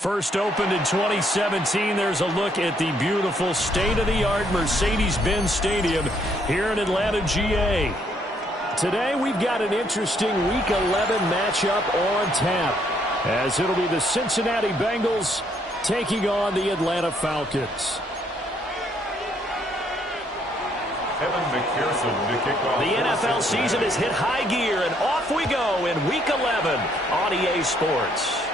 First opened in 2017. There's a look at the beautiful state-of-the-art Mercedes-Benz Stadium here in Atlanta, GA. Today we've got an interesting Week 11 matchup on tap, as it'll be the Cincinnati Bengals taking on the Atlanta Falcons. The NFL season has hit high gear, and off we go in Week 11 on EA Sports.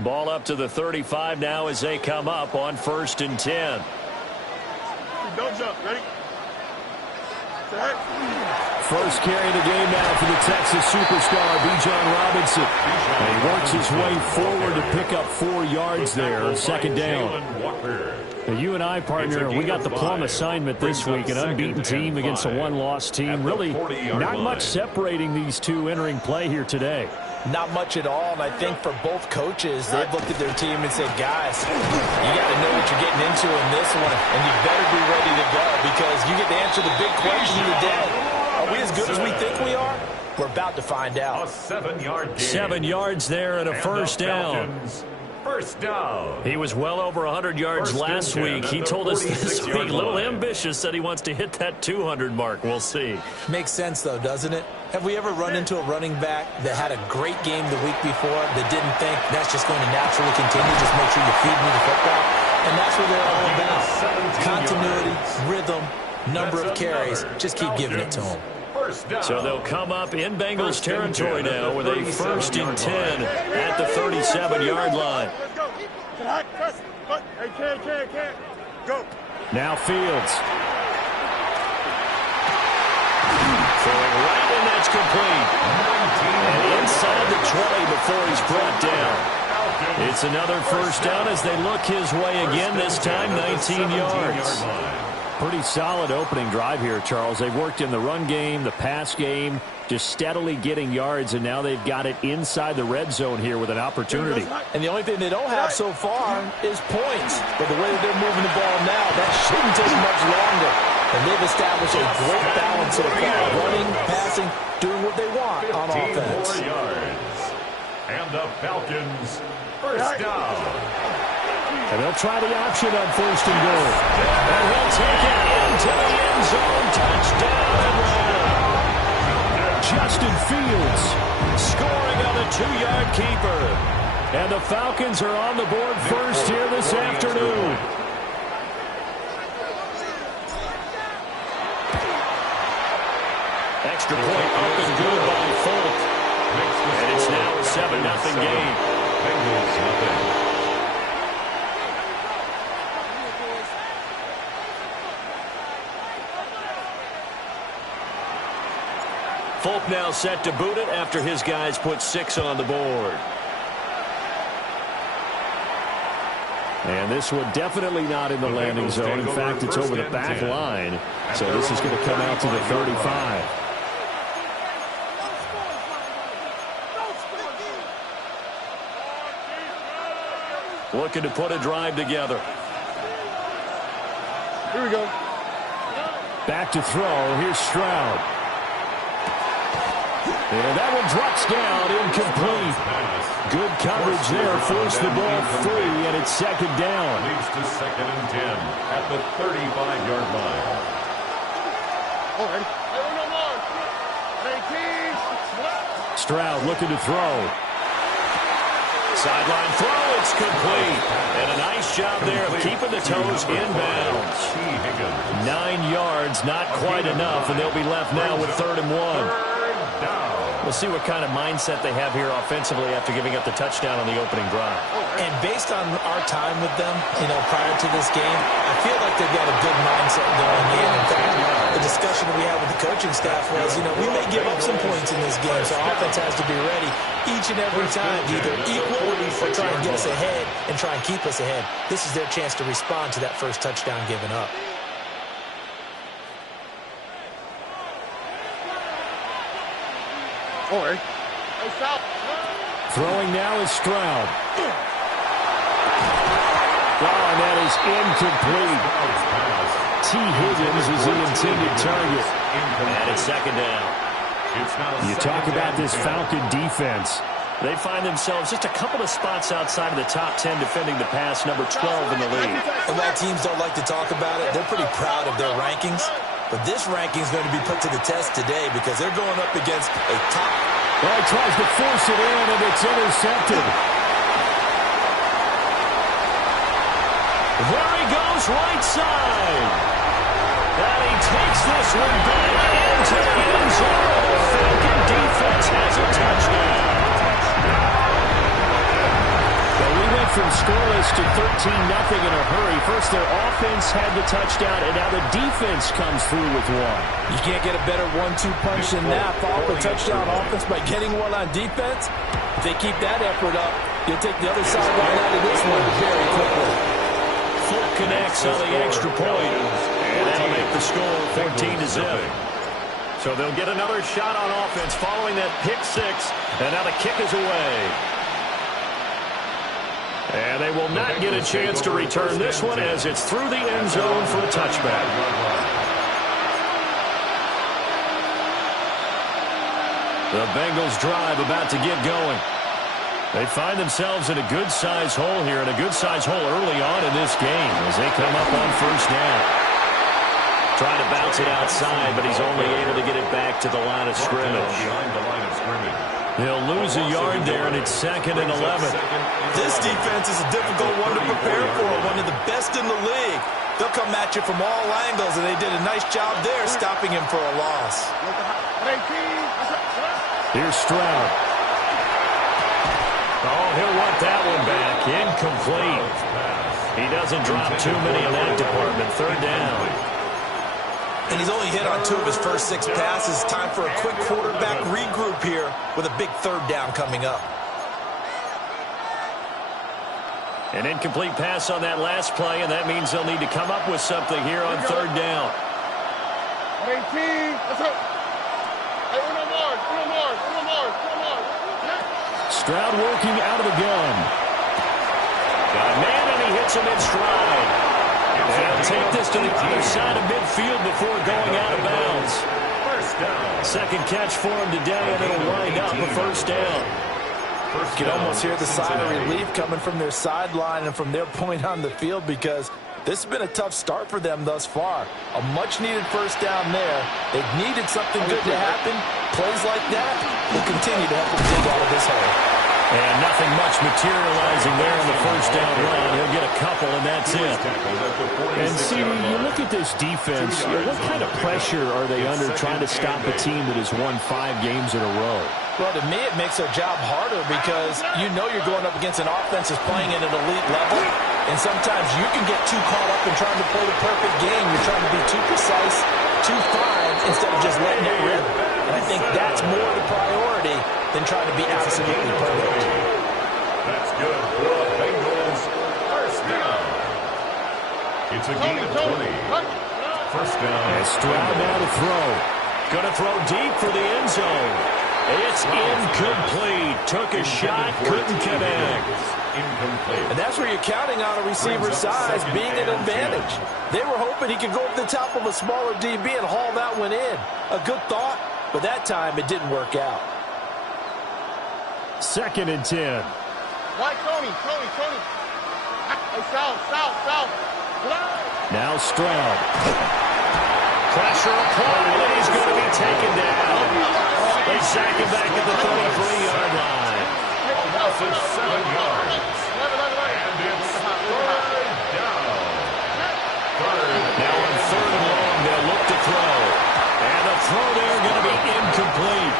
Ball up to the 35 now as they come up on 1st and 10. Don't jump. Ready? First carry of the game now for the Texas superstar, Bijan Robinson. And he works his way forward to pick up 4 yards there, 2nd down. Now, you and I, partner, we got the plum assignment this week, an unbeaten team against a one-loss team. Really not much separating these two entering play here today. Not much at all, and I think for both coaches, they've looked at their team and said, guys, you got to know what you're getting into in this one, and you better be ready to go because you get to answer the big question of the day. Are we as good as we think we are? We're about to find out. A 7-yard gain. 7 yards there and a first down. First down. He was well over 100 yards last week. He told us this week, a little ambitious, said he wants to hit that 200 mark. We'll see. Makes sense, though, doesn't it? Have we ever run into a running back that had a great game the week before that didn't think that's just going to naturally continue? Just make sure you feed me the football. And that's what they're all about. Continuity, rhythm, number of carries. Just keep giving it to them. So they'll come up in Bengals territory now with a 1st and 10 at the 37-yard line. Go. Now Fields. Throwing right, and that's complete. And inside the 20 before he's brought down. It's another first down as they look his way again, this time 19 yards. Pretty solid opening drive here, Charles. They've worked in the run game, the pass game, just steadily getting yards, and now they've got it inside the red zone here with an opportunity. And the only thing they don't have so far is points. But the way that they're moving the ball now, that shouldn't take much longer. And they've established a great balance so far, running, passing, doing what they want on offense. 4 yards. And the Falcons, first down. And they'll try the option on 1st and goal. And he'll take it into the end zone. Touchdown, Atlanta. Justin Fields scoring on a 2-yard keeper. And the Falcons are on the board first here this afternoon. Extra point up and good by Folk. And it's now a 7-0 game. Bengals nothing. Folk now set to boot it after his guys put 6 on the board. And this one definitely not in the landing zone. In fact, it's over the back line. So this is going to come out to the 35. Looking to put a drive together. Here we go. Back to throw. Here's Stroud. And that one drops down, incomplete. Good coverage there, forced the ball free, and it's 2nd down. Leads to 2nd and 10 at the 35-yard line. Stroud looking to throw. Sideline throw, it's complete. And a nice job there of keeping the toes inbounds. 9 yards, not quite enough, and they'll be left now with 3rd and 1. We'll see what kind of mindset they have here offensively after giving up the touchdown on the opening drive. And based on our time with them, prior to this game, I feel like they've got a good mindset going in. In fact, the discussion that we had with the coaching staff was, we may give up some points in this game, so our offense has to be ready each and every time to either equal or try and get us ahead and try and keep us ahead. This is their chance to respond to that first touchdown given up. Oh, hey. Hey, stop. Throwing now is Stroud. Oh, and that is incomplete. T. Higgins was the intended target. And it's second down. You talk about this Falcon defense. They find themselves just a couple of spots outside of the top 10 defending the pass, number 12 in the league. And while teams don't like to talk about it, they're pretty proud of their rankings. But this ranking is going to be put to the test today because they're going up against a top. Well, he tries to force it in, and it's intercepted. There he goes, right side. And he takes this one back into the end zone. Falcon defense has a touchdown. Well, we went from scoreless to 13-0 in a hurry. First, their offense had the touchdown, and now the defense comes through with one. You can't get a better 1-2 punch than that. Follow up a touchdown offense by getting one on defense. If they keep that effort up, you'll take the other sideline out of this one very quickly. Fulk connects on the extra point, and that'll make the score 14-0. So they'll get another shot on offense following that pick six, and now the kick is away. And they will not get a chance to return this one as it's through the end zone for a touchback. The Bengals drive about to get going. They find themselves in a good-sized hole here, and a good-sized hole early on in this game as they come up on first down. Trying to bounce it outside, but he's only able to get it back to the line of scrimmage. He'll lose a yard there, and it's 2nd and 11. This defense is a difficult one to prepare for, one of the best in the league. They'll come at you from all angles, and they did a nice job there stopping him for a loss. Here's Stroud. Oh, he'll want that one back. Incomplete. He doesn't drop too many in that department. Third down. And he's only hit on 2 of his first 6 passes. Time for a quick quarterback regroup here with a big third down coming up. An incomplete pass on that last play, and that means they'll need to come up with something here on third down. Stroud working out of the gun. Got a man, and he hits him in stride. And he'll take this to the other side of midfield before going out of bounds. Second catch for him today, and it'll wind up a first down. You can almost hear the sigh of relief coming from their sideline and from their point on the field because this has been a tough start for them thus far. A much-needed first down there. They've needed something good to happen. Plays like that will continue to help them dig out of this hole. And nothing much materializing there on the first down run. He'll get a couple, and that's it. And, see, you look at this defense, what kind of pressure are they under trying to stop a team that has won 5 games in a row? Well, to me, it makes their job harder because you know you're going up against an offense that's playing at an elite level, and sometimes you can get too caught up in trying to play the perfect game. You're trying to be too precise, too fine, instead of just letting it rip. And I think that's more the priority than trying to be absolutely perfect. That's good for the Bengals. First down. It's a gain of 20. First down. And Stroud now to throw. Going to throw deep for the end zone. It's incomplete. Took a shot, couldn't connect. Incomplete. And that's where you're counting on a receiver's size being an advantage. They were hoping he could go over the top of a smaller DB and haul that one in. A good thought, but that time it didn't work out. 2nd and 10. Right, Tony. Hey, south. Now Stroud. Pressure applied, and he's going to be taken down. They sack him back at the 33-yard line. A loss of 7 yards. And it's third down. Now on 3rd and long, they'll look to throw. And the throw there going to be incomplete.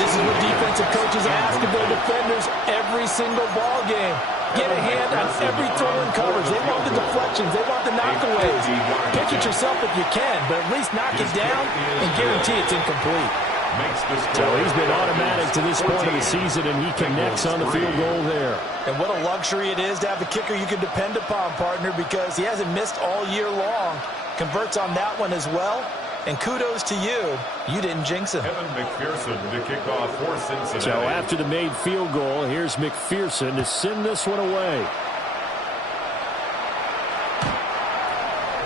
This is what defensive coaches ask of their defenders every single ball game. Get a hand on every throw in coverage. They want the deflections. They want the knockaways. Pitch it yourself if you can, but at least knock it down and guarantee it's incomplete. So he's been automatic to this point of the season, and he connects on the field goal there. And what a luxury it is to have a kicker you can depend upon, partner, because he hasn't missed all year long. Converts on that one as well. And kudos to you. You didn't jinx him. Kevin McPherson to kick off for Cincinnati. So after the made field goal, here's McPherson to send this one away.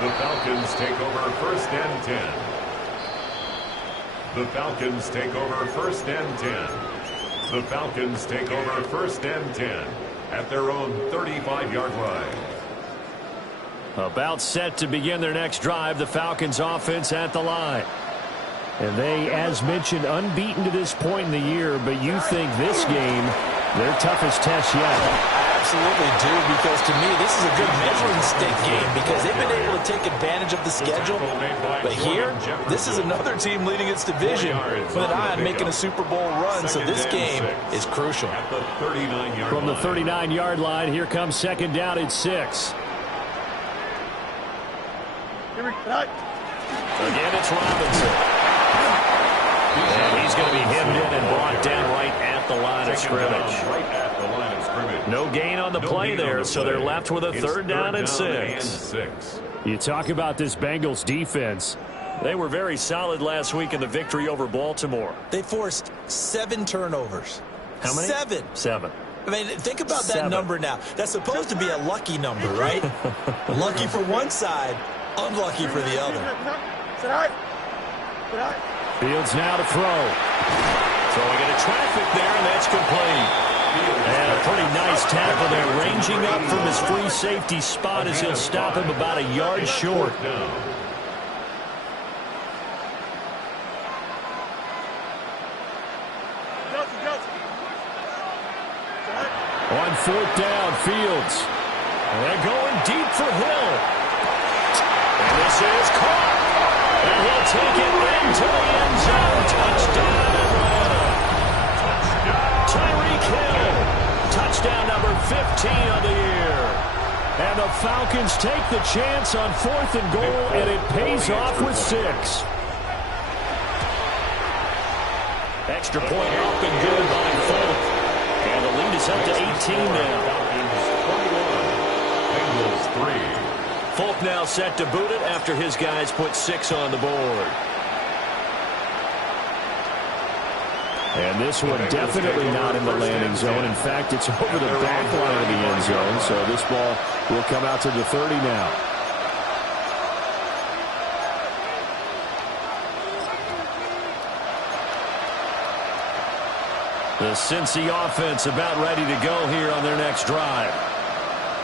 The Falcons take over 1st and 10. The Falcons take over 1st and 10. The Falcons take over 1st and 10 at their own 35-yard line. About set to begin their next drive, the Falcons offense at the line. And they, as mentioned, unbeaten to this point in the year, but you think this game, their toughest test yet. I absolutely do, because to me, this is a good measuring stick game because they've been able to take advantage of the schedule. But here, this is another team leading its division with an eye on making a Super Bowl run, so this game is crucial. From the 39-yard line, here comes 2nd down at 6. Again, it's Robinson. And he's going to be hemmed in and brought down right at the line of scrimmage. No gain on the play there, so they're left with a 3rd down and 6. You talk about this Bengals defense. They were very solid last week in the victory over Baltimore. They forced 7 turnovers. How many? 7. 7. I mean, think about that number now. That's supposed to be a lucky number, right? Lucky for one side, unlucky for the other. Fields now to throw. Throwing into traffic there, and that's complete. And a pretty nice tackle there, ranging up from his free safety spot as he'll stop him about a yard short. On 4th down, Fields. And they're going deep for Hill. And this is caught. And he'll take it into the end zone. Touchdown, Atlanta. Tyreek Hill. Touchdown number 15 of the year. And the Falcons take the chance on 4th and goal, and it pays off with 6. Extra point up and good by Folk. And the lead is up to 18 now. Bengals 3. Folk now set to boot it after his guys put 6 on the board. And this one definitely not in the landing zone. In fact, it's over the back line of the end zone. So this ball will come out to the 30 now. The Cincy offense about ready to go here on their next drive.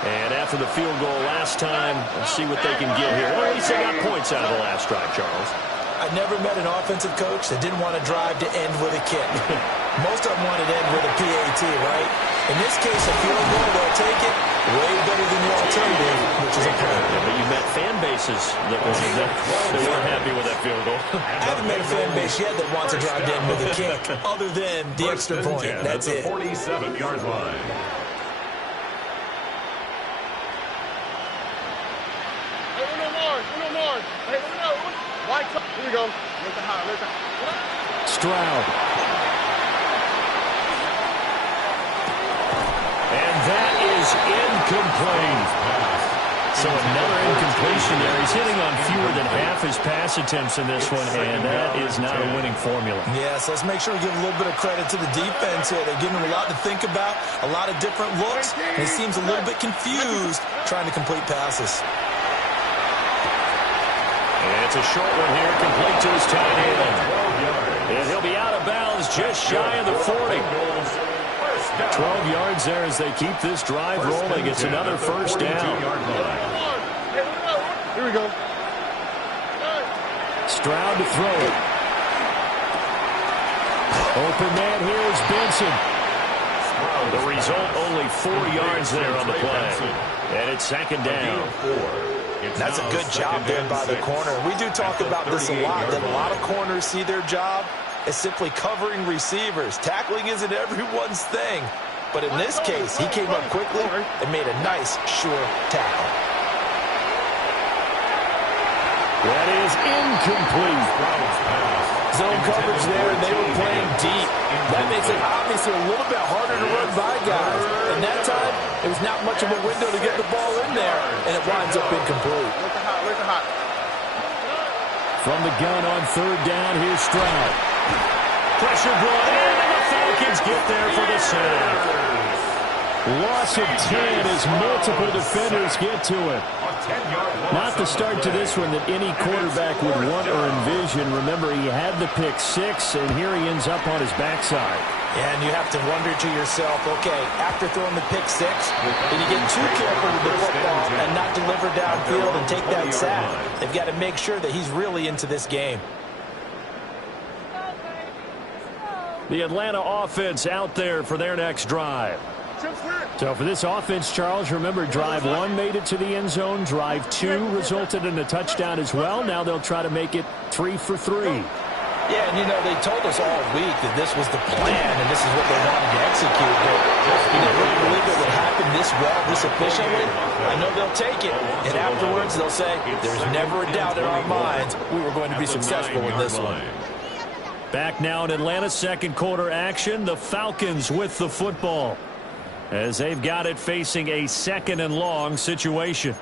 And after the field goal last time, let's see what they can get here. Well, at least they got points out of the last drive, Charles. I've never met an offensive coach that didn't want to drive to end with a kick. Most of them wanted to end with a PAT, right? In this case, a field goal, they'll take it. Way better than the alternative, which is a punt. Yeah, but you met fan bases that weren't happy with that field goal. I haven't met a fan base yet that wants to drive to end with a kick, other than the extra point. That's it. 47-yard line. Here we go. Stroud. And that is incomplete. So another incompletion there. He's hitting on fewer than half his pass attempts in this one, and that is not a winning formula. Yes, let's make sure we give a little bit of credit to the defense here. They're giving him a lot to think about, a lot of different looks, and he seems a little bit confused trying to complete passes. And it's a short one here, complete to his tight end. And he'll be out of bounds just shy of the 40. 12 yards there as they keep this drive rolling. It's another 1st down. Here we go. Stroud to throw it. Open man here is Benson. The result, only 4 yards there on the play. And it's 2nd down. That's a good job there by the corner. We do talk about this a lot, that a lot of corners see their job as simply covering receivers. Tackling isn't everyone's thing. But in this case, he came up quickly and made a nice, sure tackle. That is incomplete. Zone coverage there, and they were playing deep. That makes it obviously a little bit harder to run by guys. And that time, it was not much of a window to get the ball in there, and it winds up incomplete. From the gun on third down, here's Stroud. Pressure brought in, and the Falcons get there for the sack. Loss of 10 as multiple defenders get to it. Not the start to this one that any quarterback would want or envision. Remember, he had the pick six, and here he ends up on his backside. And you have to wonder to yourself, okay, after throwing the pick six, did he get too careful with the football and not deliver downfield and take that sack? They've got to make sure that he's really into this game. The Atlanta offense out there for their next drive. So for this offense, Charles, remember, drive one made it to the end zone. Drive two resulted in a touchdown as well. Now they'll try to make it 3 for 3. Yeah, and, you know, they told us all week that this was the plan and this is what they wanted to execute. But you never really believe it would happen this well, this efficiently. I know they'll take it, and afterwards they'll say, there's never a doubt in our minds we were going to be successful in this one. Back now in Atlanta, second quarter action. The Falcons with the football, as they've got it facing a second and long situation.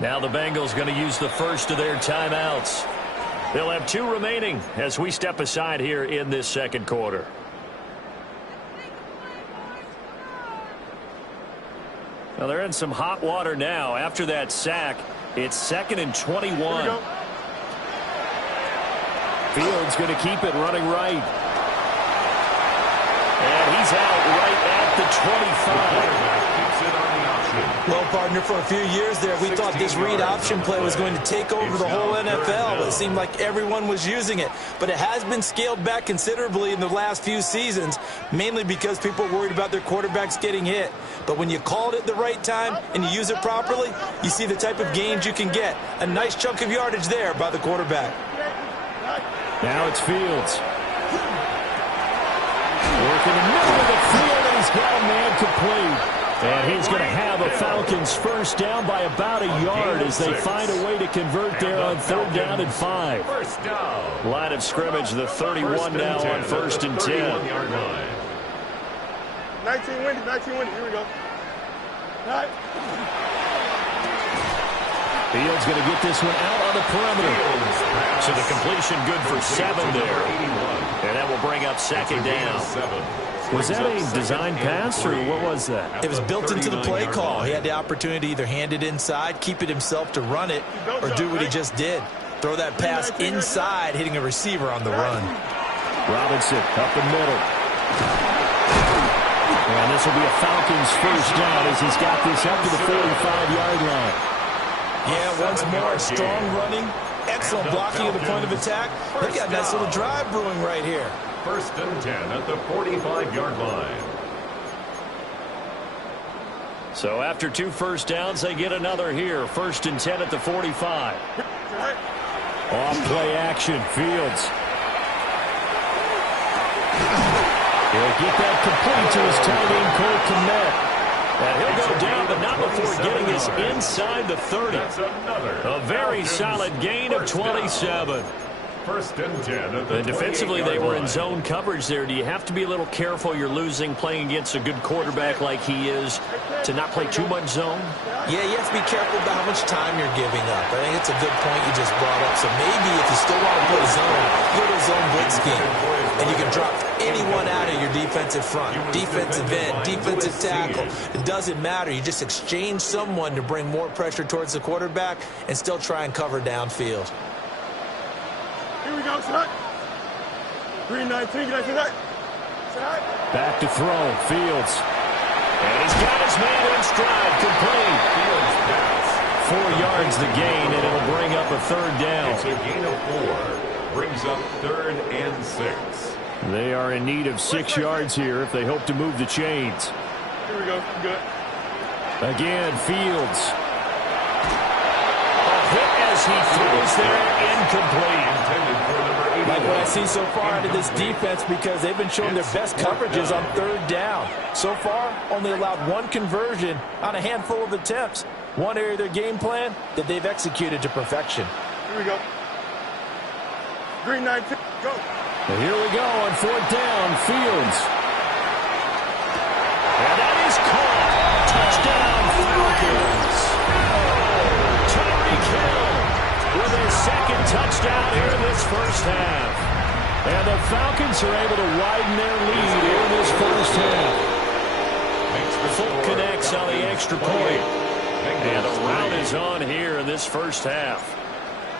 Now the Bengals going to use the first of their timeouts. They'll have 2 remaining as we step aside here in this second quarter. Well, they're in some hot water now. After that sack, it's 2nd and 21. Fields going to keep it running right. And he's out right at the 25. Well, partner, for a few years there, we thought this read option play was going to take over the whole NFL. It seemed like everyone was using it. But it has been scaled back considerably in the last few seasons, mainly because people are worried about their quarterbacks getting hit. But when you call it at the right time and you use it properly, you see the type of gains you can get. A nice chunk of yardage there by the quarterback. Now it's Fields. Working the middle of the field, and he's got a man complete. And he's going to have a Falcons first down by about a yard as they find a way to convert there on third down and 5. Line of scrimmage, the 31 now on 1st and 10. 19 winning, 19 winning. Here we go. All right. Fields going to get this one out on the perimeter. So the completion good for 7 there. And that will bring up second down. Was that a design pass, or what was that? It was built into the play call. He had the opportunity to either hand it inside, keep it himself to run it, or do what he just did. Throw that pass inside, hitting a receiver on the run. Robinson up the middle. And this will be a Falcons first down as he's got this up to the 45-yard line. Yeah, once more, strong running, excellent blocking at the point of attack. They've got a nice little drive brewing right here. 1st and 10 at the 45-yard line. So after 2 first downs, they get another here. 1st and 10 at the 45. Off play action, Fields. He'll get that complete to his tight end, Cole Kmet. And he'll go down, but not before getting us inside the 30. A very solid gain of 27. 1st and 10 at the and defensively, they were in zone coverage there. Do you have to be a little careful? You're losing, playing against a good quarterback like he is, to not play too much zone? Yeah, you have to be careful about how much time you're giving up. I think it's a good point you just brought up. So maybe if you still want to play zone, go to a zone blitz scheme. And you can drop anyone out of your defensive front. Defensive end, defensive tackle. It doesn't matter. You just exchange someone to bring more pressure towards the quarterback and still try and cover downfield. Here we go, son. 3-19, get out to that. Back to throw, Fields. And he's got his man in stride, complete. 4 yards the gain, and it'll bring up a third down. It's a gain of 4. Brings up 3rd and 6. They are in need of 6 yards here if they hope to move the chains. Here we go, good. Again, Fields. A hit as he throws there, incomplete. Like what I see so far out of this defense, because they've been showing their best coverages on third down. So far, only allowed 1 conversion on a handful of attempts. One area of their game plan that they've executed to perfection. Here we go. 3-19, go. Well, here we go on 4th down, Fields. And that is caught. Touchdown, Falcons. second touchdown here in this first half. And the Falcons are able to widen their lead here in this first half. Folk connects on the extra point. And a rout is on here in this first half.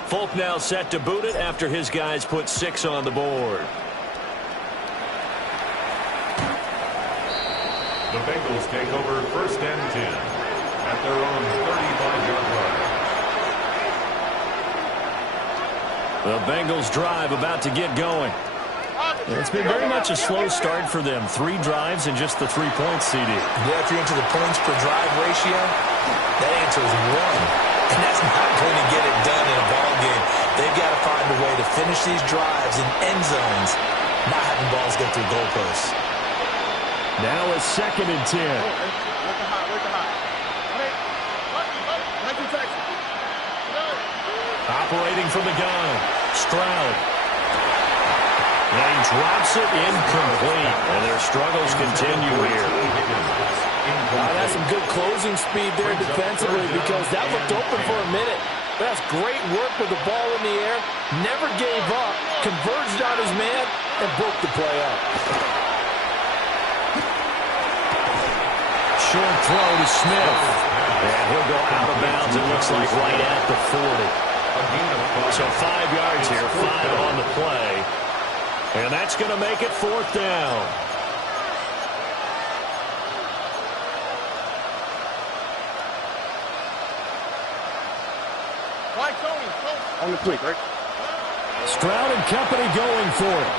Folk now set to boot it after his guys put 6 on the board. The Bengals take over 1st and 10 at their own 35-yard line. The Bengals drive about to get going. It's been very much a slow start for them. 3 drives and just the 3 points, CD. Yeah, if you're into the points per drive ratio, that answer is 1. And that's not going to get it done in a ball game. They've got to find a way to finish these drives in end zones, not having balls go through goalposts. Now it's 2nd and 10. Operating from the gun, Stroud. And he drops it incomplete. And their struggles continue here. That's some good closing speed there defensively because that looked open for a minute. That's great work with the ball in the air. Never gave up. Converged on his man and broke the play up. Short throw to Smith. And he'll go out of bounds. It looks like right at the 40. So 5 yards here, 5 on the play. And that's going to make it 4th down. On the tweak, right? Stroud and company going for it.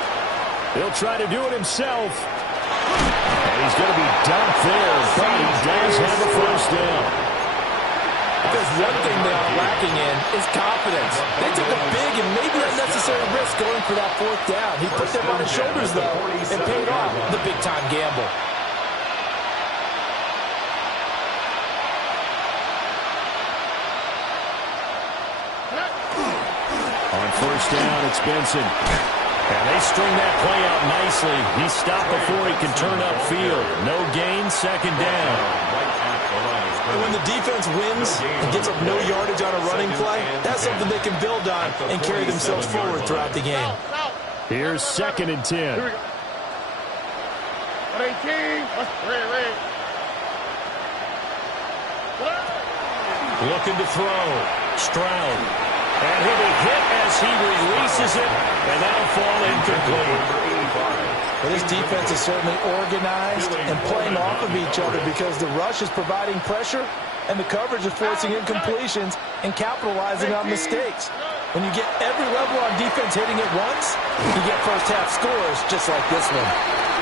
He'll try to do it himself. And he's going to be dumped there, but he does have a 1st down. There's one thing they are lacking in is confidence. They took a big and maybe unnecessary risk going for that 4th down. He put them on his shoulders, though, and paid off the big-time gamble. On 1st down, it's Benson. And they string that play out nicely. He stopped before he can turn upfield. No gain, 2nd down. And when the defense wins and gets up no yardage on a running play, that's something they can build on and carry themselves forward throughout the game. Here's 2nd and 10. Here we go. 18. Looking to throw. Stroud. And he'll be hit as he releases it, and that'll fall incomplete. Well, this defense is certainly organized and playing off of each other because the rush is providing pressure and the coverage is forcing incompletions and capitalizing on mistakes. When you get every level on defense hitting it once, you get first-half scores just like this one.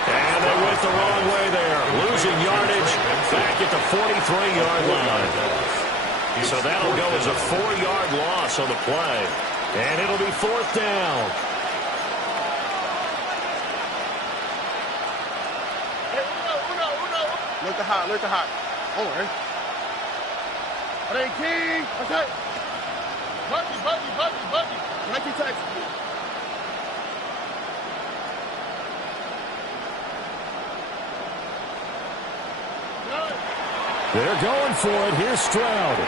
And they went the wrong way there, losing yardage back at the 43-yard line. So that'll go as a 4-yard loss on the play. And it'll be 4th down. Look the hot. Hold on. 18. What's that? Buggy. Nike text. They're going for it. Here's Stroud.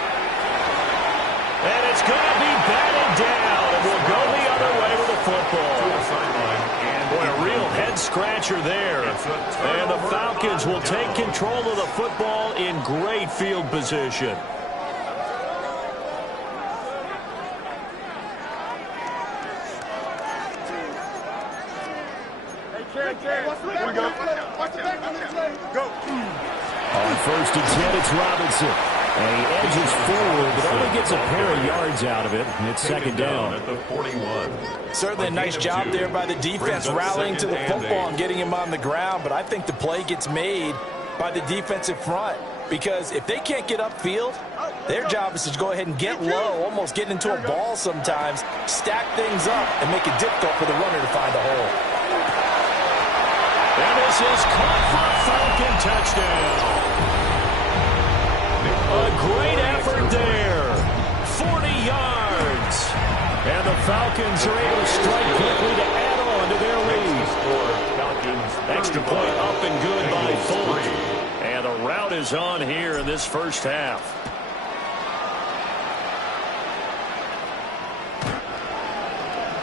And it's going to be batted down. And we'll go the other way with the football. Boy, a real head-scratcher there. And the Falcons will take control of the football in great field position. Here we go. Go. On 1st and 10, it's Robinson. And he edges forward, but only gets a pair of yards out of it. And it's 2nd down. At the 41. Certainly a nice job there by the defense rallying to the football and getting him on the ground. But I think the play gets made by the defensive front. Because if they can't get upfield, their job is to go ahead and get low, almost get into a ball sometimes, stack things up, and make it difficult for the runner to find a hole. And this is caught for a Falcon touchdown. A great effort there. 40 yards. And the Falcons are able to strike quickly to add on to their lead. Extra point up and good by Folk. And a rout is on here in this first half.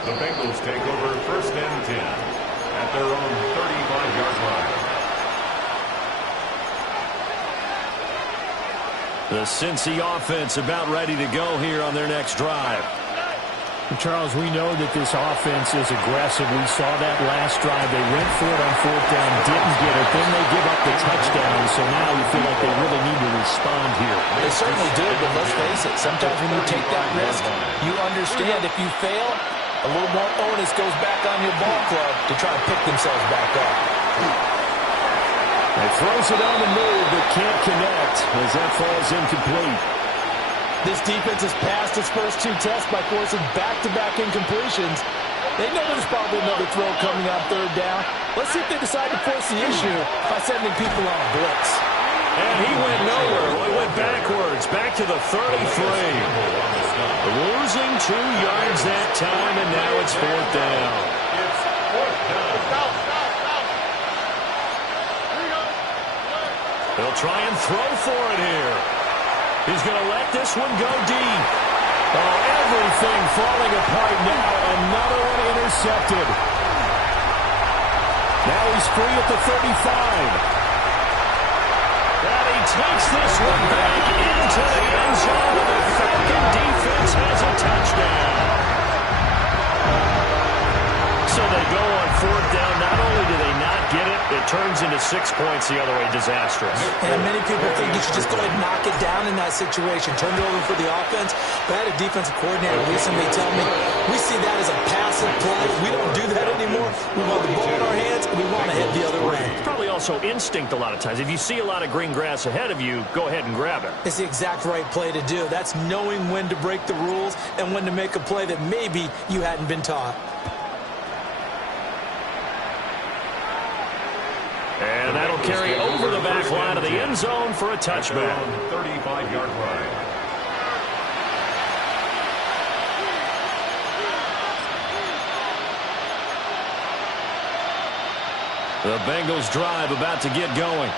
The Bengals take over 1st and 10 at their own 35-yard line. The Cincy offense about ready to go here on their next drive. Charles, we know that this offense is aggressive. We saw that last drive. They went for it on 4th down, didn't get it. Then they give up the touchdown. So now you feel like they really need to respond here. They certainly do, but let's face it. Sometimes when you take that risk, you understand if you fail, a little more onus goes back on your ball club to try to pick themselves back up. He throws it on the move, but can't connect as that falls incomplete. This defense has passed its first 2 tests by forcing back-to-back incompletions. They know there's probably another throw coming on 3rd down. Let's see if they decide to force the issue by sending people on a blitz. And he went nowhere. He went backwards, back to the 33. Losing 2 yards that time, and now it's 4th down. It's 4th down. They'll try and throw for it here. He's going to let this one go deep. Oh, everything falling apart now. Another one intercepted. Now he's free at the 35. And he takes this one back into the end zone. The Falcon defense has a touchdown. So they go on 4th down. Not only do they not get it, it turns into 6 points the other way. Disastrous. And many people think you should just go ahead and knock it down in that situation. Turn it over for the offense. But I had a defensive coordinator recently tell me, we see that as a passive play. We don't do that anymore. We want the ball in our hands, and we want to head the other way. It's probably also instinct a lot of times. If you see a lot of green grass ahead of you, go ahead and grab it. It's the exact right play to do. That's knowing when to break the rules and when to make a play that maybe you hadn't been taught. And that'll carry over the back line of the end zone for a touchback. 35-yard line. The Bengals drive about to get going.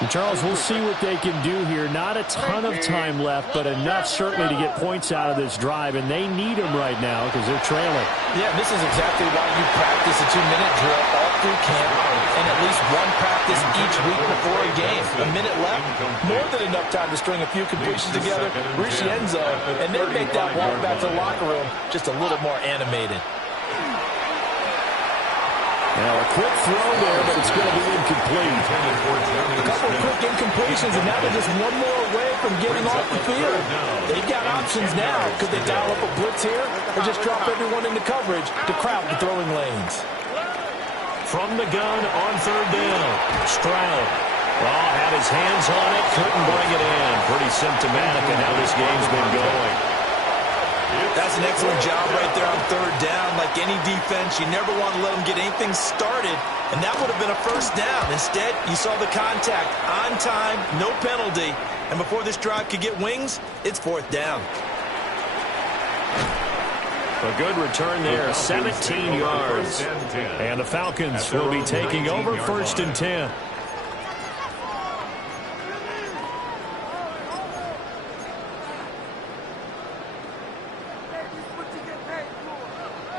And Charles, we'll see what they can do here. Not a ton of time left, but enough certainly to get points out of this drive, and they need them right now because they're trailing. Yeah, this is exactly why you practice a 2-minute drill all through camp and at least one practice each week before a game. A minute left, more than enough time to string a few completions together, reach the end zone, and then make that walk back to the locker room just a little more animated. Now a quick throw there, but it's going to be incomplete. A couple of quick incompletions, and now they're just one more away from getting off the field. They've got options now. Could they dial up a blitz here or just drop everyone into coverage to crowd the throwing lanes? From the gun on 3rd down. Stroud. Oh, had his hands on it, couldn't bring it in. Pretty symptomatic of how this game's been going. That's an excellent job right there on 3rd down. Like any defense, you never want to let them get anything started, and that would have been a 1st down. Instead, you saw the contact on time, no penalty, and before this drive could get wings, it's 4th down. A good return there, 17 yards. And the Falcons will be taking over 1st and 10.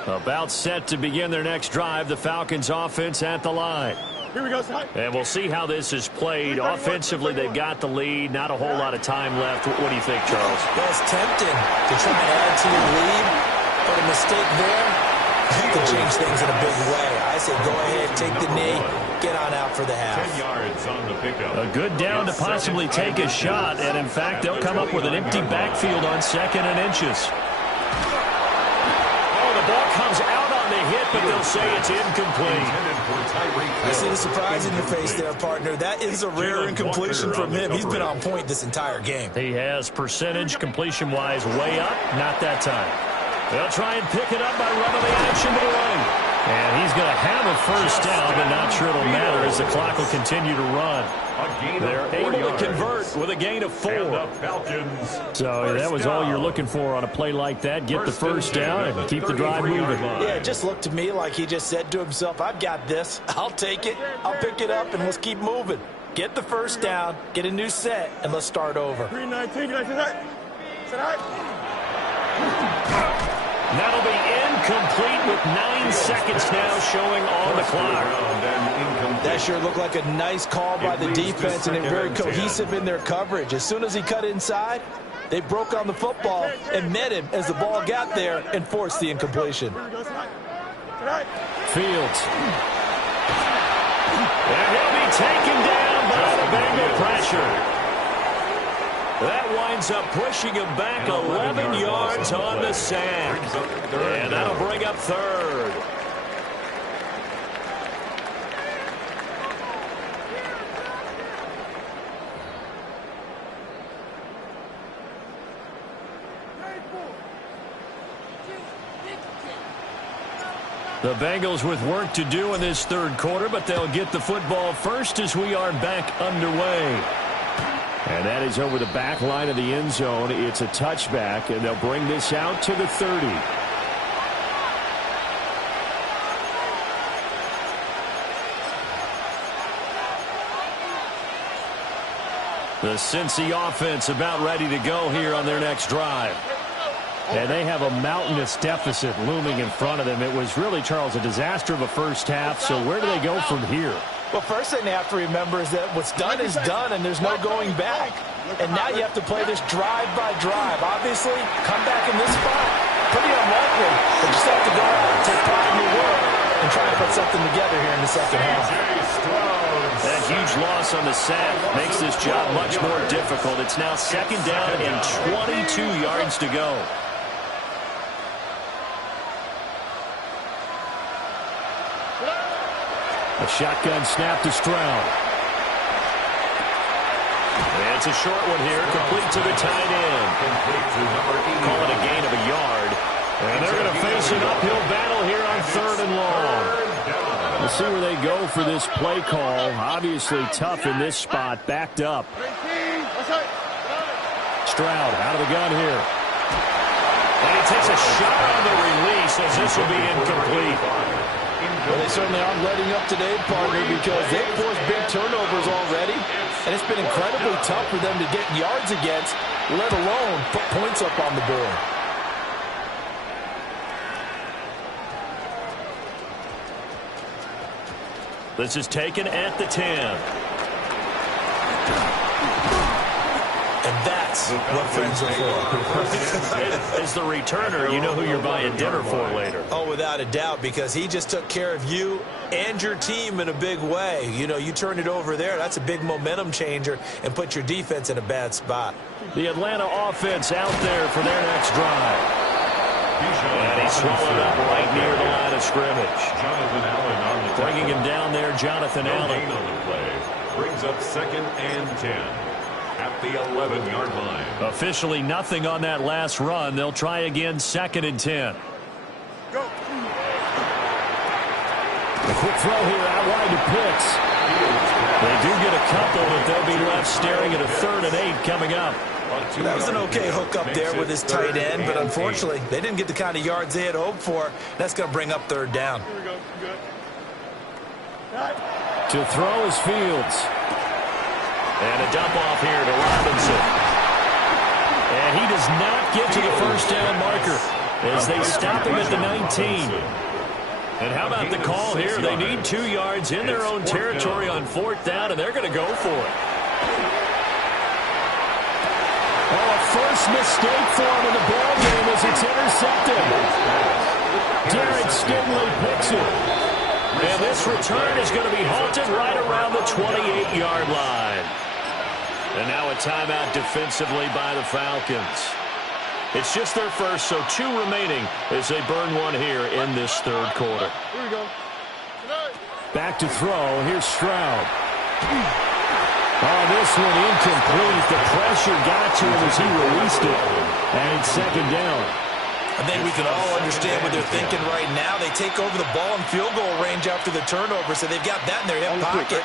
About set to begin their next drive, the Falcons offense at the line. Here we go, son. And we'll see how this is played. Offensively, they've got the lead. Not a whole lot of time left. What do you think, Charles? Well, it's tempting to try and add to your lead, but a mistake there could change things in a big way. I say go ahead, take the knee, get on out for the half. 10 yards on the pickup. A good down to possibly take a shot, and in fact, they'll come up with an empty backfield on 2nd and inches. Ball comes out on the hit, but they'll say it's incomplete. I see the surprise in your face there, partner. That is a rare incompletion from him. He's been on point this entire game. He has percentage, completion-wise, way up. Not that time. They'll try and pick it up by running the action to the right. And he's going to have a 1st down, but not sure it'll matter as the clock will continue to run. They're able to convert with a gain of 4. So that was all you're looking for on a play like that. Get the 1st down and keep the drive moving. Yeah, it just looked to me like he just said to himself, I've got this. I'll take it. I'll pick it up, and let's keep moving. Get the 1st down, get a new set, and let's start over. 319, can I say that? Say that? That'll be incomplete with 9 seconds now showing on the clock. That sure looked like a nice call by the defense, and they're very cohesive in their coverage. As soon as he cut inside, they broke on the football and met him as the ball got there and forced the incompletion. Fields. And he'll be taken down by the Bengal pressure. That winds up pushing him back 11 yards on the sack. And that'll bring up third. The Bengals with work to do in this third quarter, but they'll get the football first as we are back underway. And that is over the back line of the end zone. It's a touchback, and they'll bring this out to the 30. The Cincy offense about ready to go here on their next drive. And they have a mountainous deficit looming in front of them. It was really, Charles, a disaster of a first half. So where do they go from here? Well, first thing they have to remember is that what's done is done, and there's no going back. And now you have to play this drive by drive. Obviously, come back in this spot, pretty unlikely. But you just have to go out and take pride in your work and try to put something together here in the second half. That huge loss on the sack makes this job much more difficult. It's now second down and 22 yards to go. A shotgun snap to Stroud. It's a short one here, complete to the tight end. Call it a gain of a yard. And they're going to face an uphill battle here on third and long. We'll see where they go for this play call. Obviously tough in this spot, backed up. Stroud out of the gun here. And he takes a shot on the release as this will be incomplete. Well, they certainly aren't letting up today, partner, because they've forced big turnovers already, and it's been incredibly tough for them to get yards against, let alone put points up on the board. This is taken at the 10. And that's what friends are for. As the returner, you know who you're buying dinner for later. Oh, without a doubt, because he just took care of you and your team in a big way. You know, you turn it over there, that's a big momentum changer, and put your defense in a bad spot. The Atlanta offense out there for their next drive. And he's swallowed up right near the line of scrimmage. Bringing him down there, Jonathan Allen. Brings up second and 10. At the 11-yard line. Officially nothing on that last run. They'll try again, second and 10. Go. A quick throw here out wide to Pitts. They do get a couple, but they'll be left staring at a 3rd and 8 coming up. That was an okay hook up there with his tight end, but unfortunately, they didn't get the kind of yards they had hoped for. That's going to bring up 3rd down. Here we go. Good. To throw is Fields. And a dump off here to Robinson. And he does not get to the first down marker as they stop him at the 19. And how about the call here? They need 2 yards in their own territory on 4th down, and they're going to go for it. Oh, a first mistake for him in the ball game as it's intercepted. Derek Stingley picks it. And this return is going to be halted right around the 28-yard line. And now a timeout defensively by the Falcons. It's just their first, so 2 remaining as they burn one here in this third quarter. Here we go. Back to throw. Here's Stroud. Oh, this one incomplete. The pressure got to him as he released it. And it's second down. I think we can all understand what they're thinking right now. They take over the ball in field goal range after the turnover, so they've got that in their hip pocket.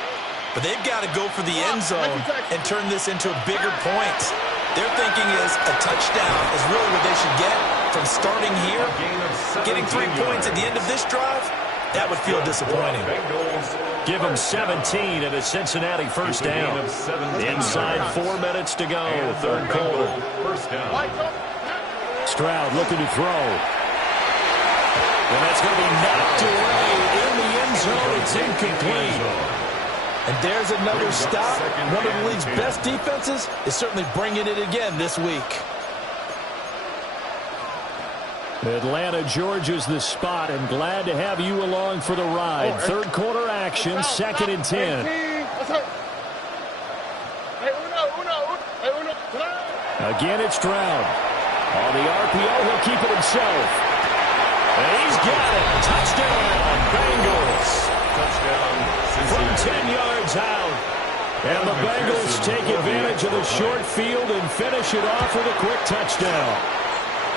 But they've got to go for the end zone and turn this into bigger points. Their thinking is a touchdown is really what they should get from starting here. Getting 3 points at the end of this drive, that would feel disappointing. Give them 17 and a Cincinnati first down. Inside 4 minutes to go, 3rd quarter. First down. Stroud looking to throw. And that's going to be knocked away in the end zone. It's incomplete. And there's another stop. One of the league's best defenses is certainly bringing it again this week. Atlanta, Georgia's the spot, and glad to have you along for the ride. Third quarter action, 2nd and 10. Again, it's Stroud. On the RPO, he'll keep it himself. And he's got it. Touchdown, Bengals. Touchdown. From 10 yards out. And the Bengals take advantage of the short field and finish it off with a quick touchdown.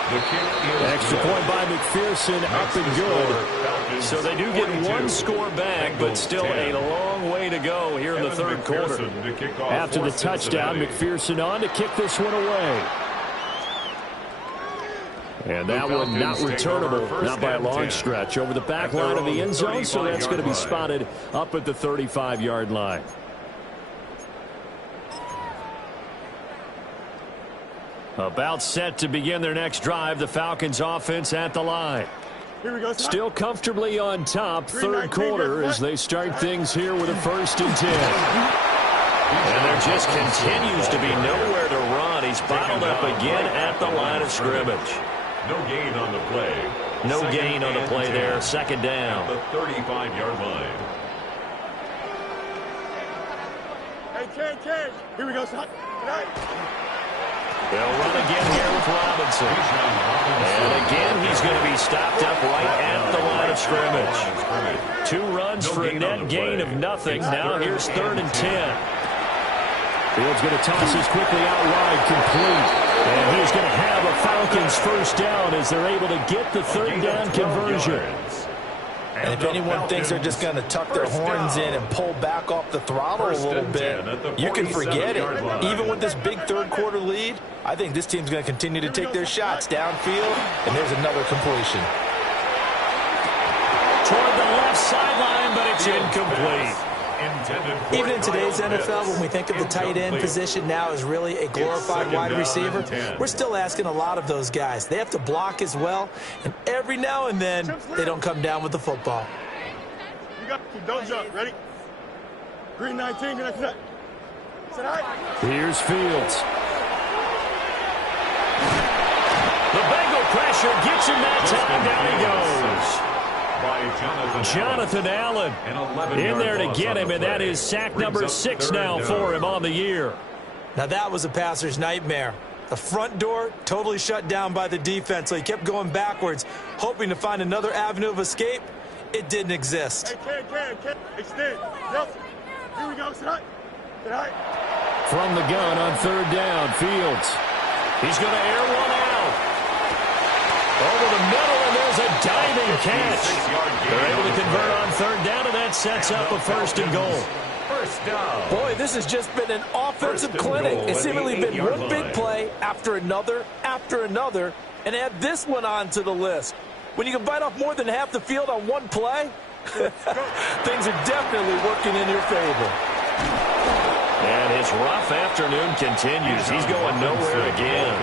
Extra point by McPherson, up and good. So they do get one score back, but still a long way to go here in the third quarter. After the touchdown, McPherson on to kick this one away. And that one not returnable, not by a long stretch, over the back line of the end zone, so that's going to be spotted up at the 35-yard line. About set to begin their next drive, the Falcons offense at the line. Here we go. Still comfortably on top, third quarter, as they start things here with a 1st and 10. And there just continues to be nowhere to run. He's bottled up again at the line of scrimmage. No gain on the play. No gain on the play there. 2nd down. The 35-yard line. Hey, here we go, son. They'll run again here with Robinson. And again, he's going to be stopped up right at the line of scrimmage. 2 runs for a net gain of nothing. Now here's 3rd and 10. Fields going to toss this quickly out wide, complete. And he's going to have a Falcons first down as they're able to get the 3rd down conversion. And if anyone thinks they're just going to tuck their horns in and pull back off the throttle a little bit, you can forget it. Even with this big third quarter lead, I think this team's going to continue to take their shots downfield, and there's another completion. Toward the left sideline, but it's incomplete. Even in today's NFL, when we think of the tight end position now as really a glorified wide receiver, we're still asking a lot of those guys. They have to block as well, and every now and then, they don't come down with the football. You got to, don't jump. Ready? Green 19, good night. Sit high. Here's Fields. The Bengal pressure gets him that time. Down he goes. Jonathan Allen in there to get him, and that is sack number 6 now for him on the year. Now that was a passer's nightmare. The front door totally shut down by the defense, so he kept going backwards, hoping to find another avenue of escape. It didn't exist. Hey, extend. Yep. Here we go, sit high. From the gun on 3rd down, Fields. He's going to air one out. Over the middle, and there's a diving catch. They're able to convert on 3rd down, and that sets up a 1st and goal. First down. Boy, this has just been an offensive clinic. It's seemingly been one big play after another, and add this one on to the list. When you can bite off more than half the field on one play, things are definitely working in your favor. And his rough afternoon continues. He's going nowhere again.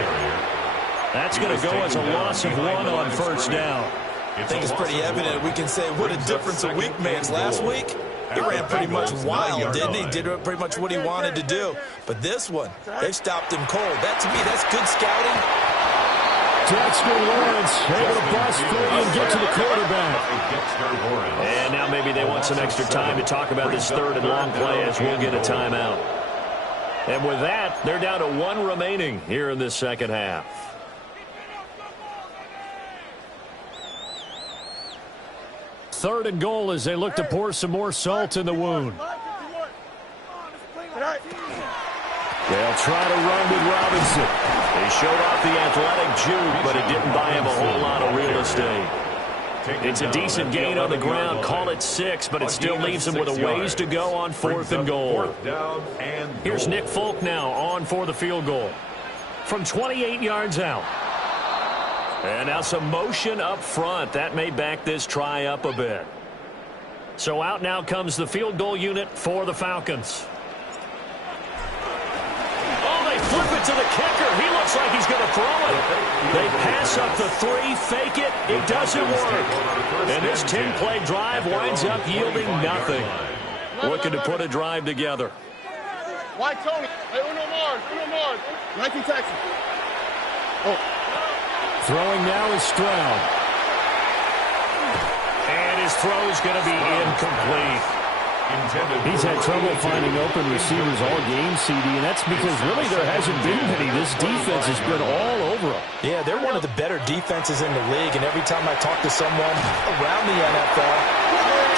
That's going to go as a loss of 1 on 1st down. I think it's pretty evident. We can say what a difference a week makes. Last week, he ran pretty much wild, didn't he? Did pretty much what he wanted to do. But this one, they've stopped him cold. That, to me, that's good scouting. Dexter Lawrence able to bust through and get to the quarterback. And now maybe they want some extra time to talk about this 3rd and long play as we'll get a timeout. And with that, they're down to 1 remaining here in this second half. Third and goal as they look to pour some more salt in the wound. They'll try to run with Robinson. They showed off the athletic juke, but it didn't buy him a whole lot of real estate. It's a decent gain on the ground. Call it 6, but it still leaves them with a ways to go on 4th and goal. Here's Nick Folk now on for the field goal from 28 yards out. And now some motion up front. That may back this try up a bit. So out now comes the field goal unit for the Falcons. Oh, they flip it it to the kicker. He looks like he's going to throw it. They pass up the 3, fake it. It doesn't work. And this 10-play drive winds up yielding nothing. Looking to put a drive together. Why Tony? Hey, Uno Mars. Nike Texas. Oh. Throwing now is Stroud. And his throw is going to be incomplete. He's had trouble finding open receivers all game, CD, and that's because really there hasn't been many. This defense has been all over them. Yeah, they're one of the better defenses in the league, and every time I talk to someone around the NFL,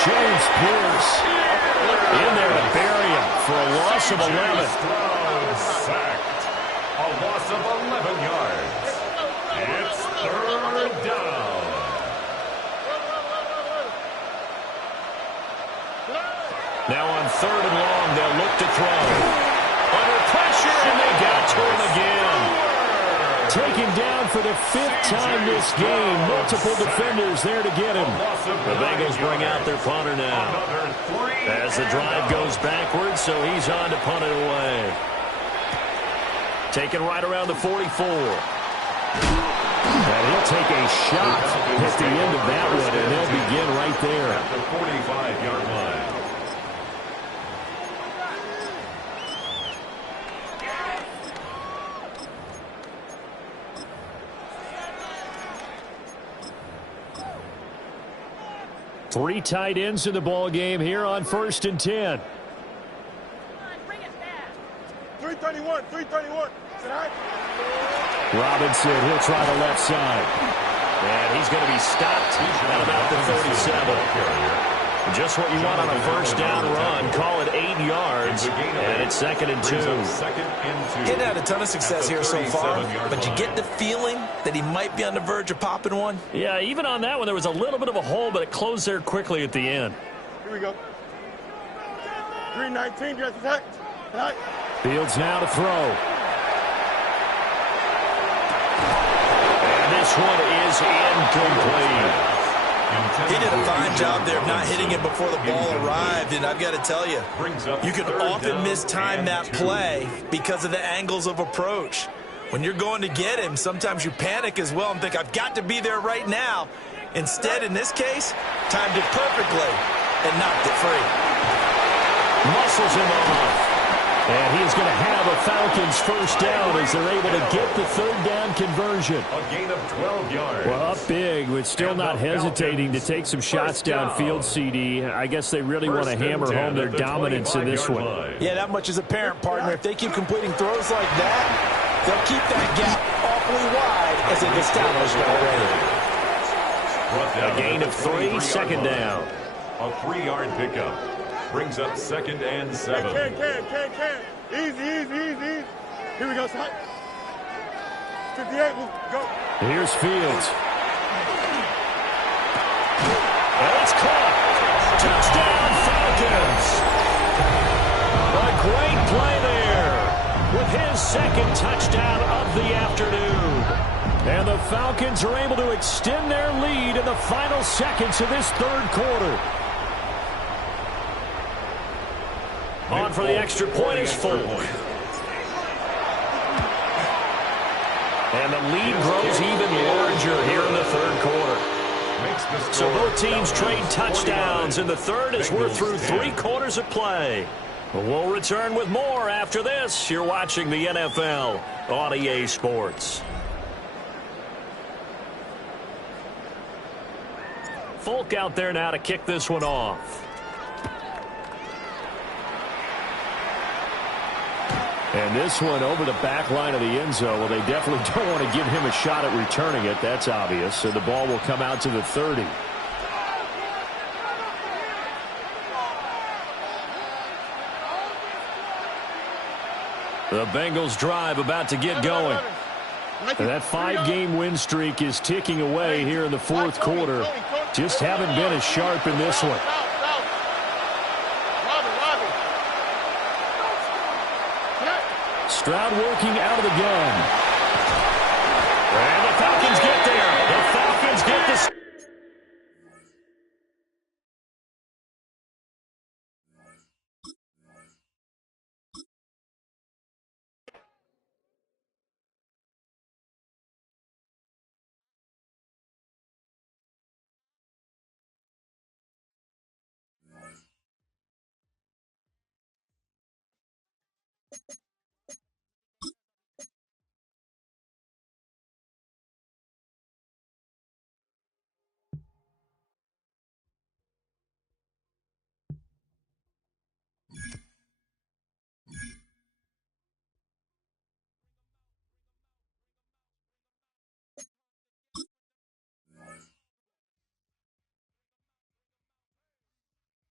James Pierce in there to bury him for a loss of 11. Sacked. A loss of 11 yards. It's third down. Now on 3rd and long, they'll look to throw. Under pressure, and they got to him again. Taken down for the 5th time this game. Multiple defenders there to get him. The Bengals bring out their punter now. As the drive goes backwards, so he's on to punt it away. Taken right around the 44. And he'll take a shot at the end of that one, and they'll begin right there. At the 45-yard line. Three tight ends in the ball game here on 1st and 10. 331. Robinson, he'll try the left side. And he's going to be stopped at about the 37. Just what you want on a 1st down run. Call it 8 yards, and it's 2nd and 2. Getting had a ton of success here so far, but you get the feeling that he might be on the verge of popping one. Yeah, even on that one, there was a little bit of a hole, but it closed there quickly at the end. Here we go. 319, just attack. Fields now to throw. And this one is incomplete. He did a fine job there of not hitting it before the ball arrived, and I've got to tell you, you can often mistime that play because of the angles of approach. When you're going to get him, sometimes you panic as well and think, I've got to be there right now. Instead, in this case, timed it perfectly and knocked it free. Muscles him off. And he's going to have a Falcons 1st down as they're able to get the 3rd down conversion. A gain of 12 yards. Well, up big, but still not hesitating to take some shots downfield, CD. I guess they really want to hammer home their dominance in this one. Yeah, that much is apparent, partner. If they keep completing throws like that, they'll keep that gap awfully wide as they've established already. A gain of 3, 2nd down. A 3-yard pickup. Brings up 2nd and 7. Can. Easy. Here we go, son. 58, we'll go. Here's Fields. And it's caught. Touchdown, Falcons. A great play there with his 2nd touchdown of the afternoon. And the Falcons are able to extend their lead in the final seconds of this 3rd quarter. On for the extra point is Folk. And the lead grows even larger here in the 3rd quarter. So both teams trade touchdowns in the 3rd as we're through 3 quarters of play. We'll return with more after this. You're watching the NFL on EA Sports. Folk out there now to kick this one off. And this one over the back line of the end zone. Well, they definitely don't want to give him a shot at returning it. That's obvious. So the ball will come out to the 30. The Bengals drive about to get going. And that 5-game win streak is ticking away here in the 4th quarter. Just haven't been as sharp in this one. Stroud working out of the gun. And the Falcons get there. The Falcons get the...